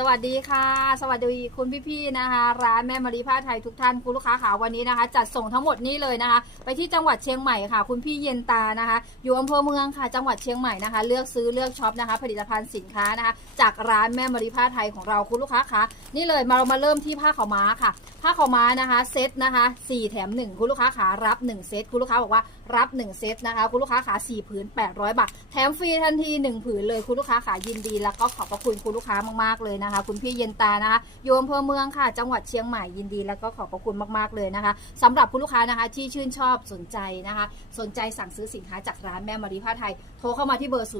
สวัสดีค่ะ สวัสดีคุณพี่ๆนะคะ ร้านแม่มารีผ้าไทยทุกท่านคุณลูกค้าขาวันนี้นะคะ จัดส่งทั้งหมดนี้เลยนะคะ ไปที่จังหวัดเชียงใหม่ค่ะ คุณพี่เย็นตานะคะ อยู่อำเภอเมืองค่ะ จังหวัดเชียงใหม่นะคะ เลือกซื้อเลือกช็อปนะคะ ผลิตภัณฑ์สินค้านะคะ จากร้านแม่มารีผ้าไทยของเราคุณลูกค้าคะนี่เลยมาเรามาเริ่มที่ผ้าขาวม้าค่ะ ผ้าขาวม้านะคะเซตนะคะ 4 แถม 1 คุณลูกค้าขารับ 1 เซตคุณลูกค้าบอกว่ารับ 1 เซตนะคะ คุณลูกค้าขา4ผืน 800 บาทแถมฟรีทันที 1 ผืนเลยคุณลูกค้าขายินดี แล้วก็ขอบพระคุณคุณลูกค้ามากๆเลยนะคะ คุณพี่เย็นตานะคะอยู่อำเภอเมืองค่ะ จังหวัดเชียงใหม่ยินดี แล้วก็ขอบพระคุณมาก ๆ เลยนะคะสำหรับคุณลูกค้านะคะที่ชื่นชอบสนใจนะคะ สนใจสั่งซื้อสินค้าจากร้านแม่มารีผ้าไทย โทรเข้ามาที่เบอร์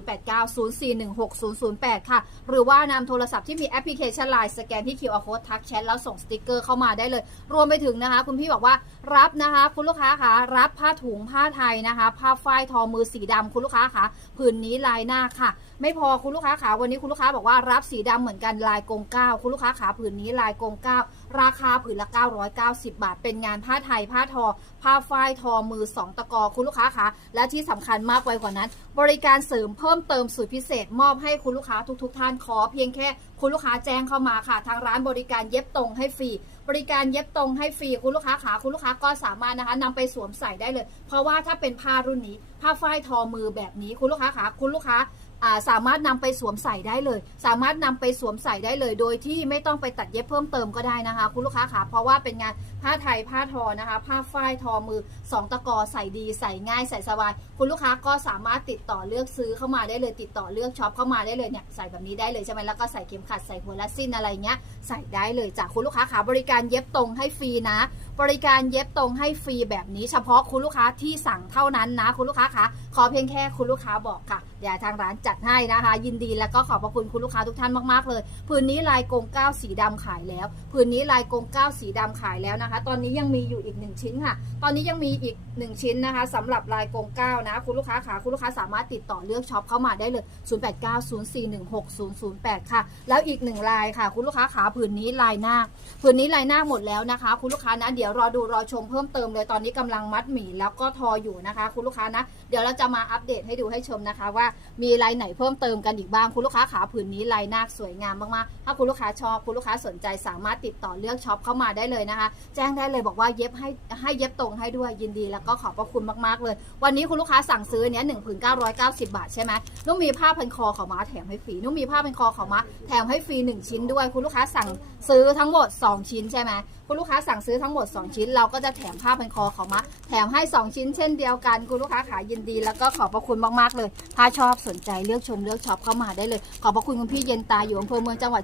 0890416008 ค่ะ หรือว่านำโทรศัพท์ที่มีแอปพลิเคชัน Line สแกนที่ QR Code ทักแชทแล้วส่งสติกเกอร์เข้ามาได้เลย รวมไปถึงนะคะ คุณพี่บอกว่ารับนะคะ คุณลูกค้าคะรับผ้าถุงผ้าไทยนะคะ ผ้าฝ้ายทอมือสีดำคุณลูกค้าคะผืนนี้ลายหน้าค่ะ ไม่พอคุณลูกค้าขาวันนี้คุณลูกค้าบอกว่ารับสีดำเหมือนกันลายายกงเก้าคุณลูกค้าขาผืนนี้ลายกงเก้าราคาผืนละ 990 บาท เป็นงานผ้าไทยผ้าทอ ผ้าฝ้ายทอมือสองตะกอคุณลูกค้าคะและที่สำคัญมากไปกว่านั้น บริการเสริมเพิ่มเติมสูตรพิเศษ มอบให้คุณลูกค้าทุกๆท่านขอเพียงแค่คุณลูกค้าแจ้งเข้ามาค่ะ ทางร้านบริการเย็บตรงให้ฟรีบริการเย็บตรงให้ฟรีคุณลูกค้าขาคุณลูกค้าก็สามารถนะคะนำไปสวมใส่ได้เลย เพราะว่าถ้าเป็นผ้ารุ่นนี้ ผ้าฝ้ายทอมือแบบนี้คุณลูกค้าขาคุณลูกค้า สามารถนำไปสวมใส่ได้เลย สามารถนำไปสวมใส่ได้เลย โดยที่ไม่ต้องไปตัดเย็บเพิ่มเติมก็ได้นะคะ คุณลูกค้าขาเพราะว่าเป็นงานผ้าไทยผ้าทอนะคะ ผ้าฝ้ายทอมือสองตะกอใส่ดีใส่ง่ายใส่สบาย คุณลูกค้าก็สามารถติดต่อเลือกซื้อเข้ามาได้เลย ติดต่อเลือกช็อปเข้ามาได้เลยเนี่ยใส่แบบนี้ได้เลยใช่ไหมแล้วก็ใส่เข็มขัดใส่หัวลัดสิ้นอะไรเงี้ยใส่ได้เลยจากคุณลูกค้าขาบริการเย็บตรงให้ฟรีนะ บริการเย็บตรงให้ฟรีแบบนี้ เฉพาะคุณลูกค้าที่สั่งเท่านั้นนะ คุณลูกค้าคะขอเพียงแค่คุณลูกค้าบอกค่ะเดี๋ยวทางร้านจัดให้นะคะ ยินดีแล้วก็ขอบพระคุณคุณลูกค้าทุกท่านมากๆเลยผืนนี้ลายกงเก้าสีดำขายแล้วผืนนี้ลายกงเก้าสีดำขายแล้วนะคะ ตอนนี้ยังมีอยู่อีกหนึ่งชิ้นค่ะ ตอนนี้ยังมีอีกหนึ่งชิ้นนะคะสำหรับลายกงเก้านะคุณลูกค้าขาคุณลูกค้าสามารถติดต่อเลือกช็อปเข้ามาได้เลย 0890416008 ค่ะ แล้วอีกหนึ่งลายค่ะ คุณลูกค้าขาผืนนี้ลายหน้าคผืนนี้ลายหน้าคหมดแล้วนะคะ คุณลูกค้านะเดี๋ยวรอดูรอชมเพิ่มเติมเลยตอนนี้กำลังมัดหมี่แล้วก็ทออยู่นะคะ คุณลูกค้านะ เดี๋ยวเราจะมาอัปเดตให้ดูให้ชมนะคะว่ามีลายไหนเพิ่มเติมกันอีกบ้าง คุณลูกค้าขาผืนนี้ลายนาคสวยงามมากๆ ถ้าคุณลูกค้าชอบคุณลูกค้าสนใจสามารถติดต่อเลือกช็อปเข้ามาได้เลยนะคะ แจ้งได้เลยบอกว่าเย็บให้ให้เย็บตรงให้ด้วยยินดี แล้วก็ขอบพระคุณมากๆเลย วันนี้คุณลูกค้าสั่งซื้อเนี้ยหนึ่งผืนเก้าร้อยเก้าสิบาทใช่ไหมนุ่มมีผ้าพันคอขาวม้าแถมให้ฟรีนุ่มมีผ้าพันคอขาวม้าแถมให้ฟรีหนึ่งชิ้นด้วย คุณลูกค้าสั่งซื้อทั้งหมด2ชิ้นใช่ไหมคุณลูกค้าสั่งซื้อทั้งหมด 2 ชิ้น เราก็จะแถมผ้าพันคอขามาแถมให้ 2 ชิ้นเช่นเดียวกัน คุณลูกค้าขายยินดีแล้วก็ขอบพระคุณมากๆเลยถ้าชอบสนใจเลือกชมเลือกช็อปเข้ามาได้เลย ขอบพระคุณคุณพี่เย็นตาอยู่อำเภอเมืองจังหวัด